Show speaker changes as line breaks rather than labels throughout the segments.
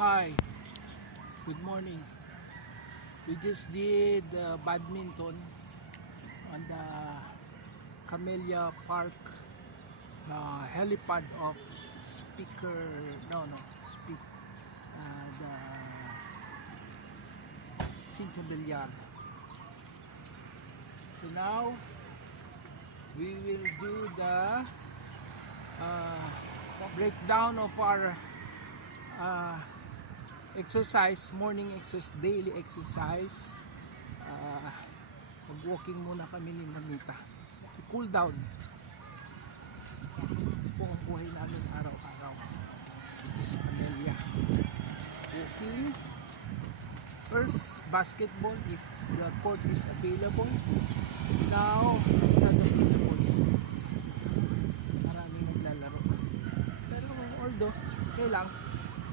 Hi. Good morning. We just did uh, badminton on the Camellia Park uh, helipad of Speaker. No, no. Speak. Uh, the Cinco Villar. So now we will do the uh, breakdown of our uh, exercise, morning exercise, daily exercise. Uh, Mag-walking muna kami ni Mamita. Cool down. Ito po ang buhay namin araw-araw. Dito sa Camellia. Walking. First, basketball if the court is available. Now, it's not available. Maraming naglalaro. Pero although, okay lang.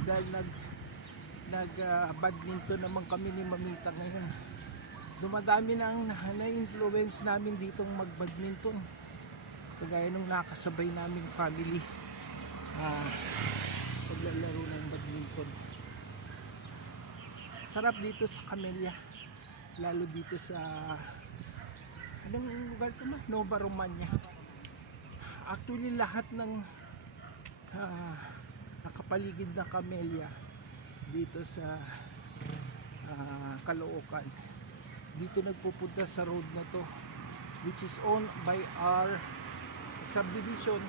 Dahil nag nag ah, badminton naman kami ni Mamita ngayon. Dumadami na ang na-influence namin ditong mag-badminton. Kagaya nung nakasabay naming family. Ah, paglalaro ng badminton. Sarap dito sa Camellia. Lalo dito sa anong lugar to ma? Nova Romania. Actually lahat ng ah, nakapaligid na Camellia dito sa ah, Caloocan. Dito nagpupunta sa road na to which is owned by our subdivision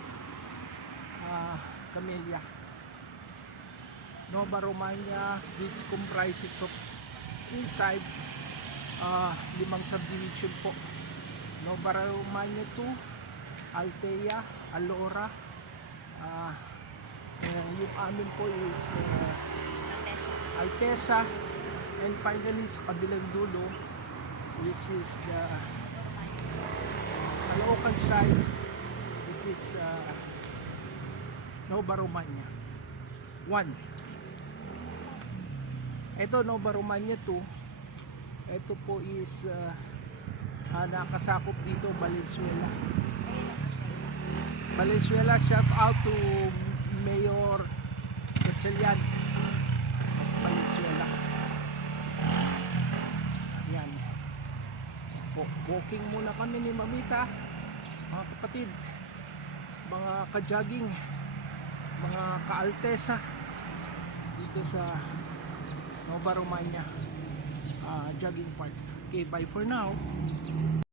ah, Camellia. Nova Romania which comprises of inside ah, limang subdivision po. Nova Romania 2, Altea, Alora, ah, eh, yung amin po is ah, Altesa and finally sa kabilang dulo which is the Caloocan side which is uh, Nova Romania 1 ito Nova Romania 2 ito po is uh, ah, nakasakop dito Valenzuela. Valenzuela shout out to Mayor Gatchalian Valenzuela yan po, walking muna kami ni Mamita. Mga kapatid mga ka-jogging mga ka-altesa dito sa Nova Romania ah, jogging park okay bye for now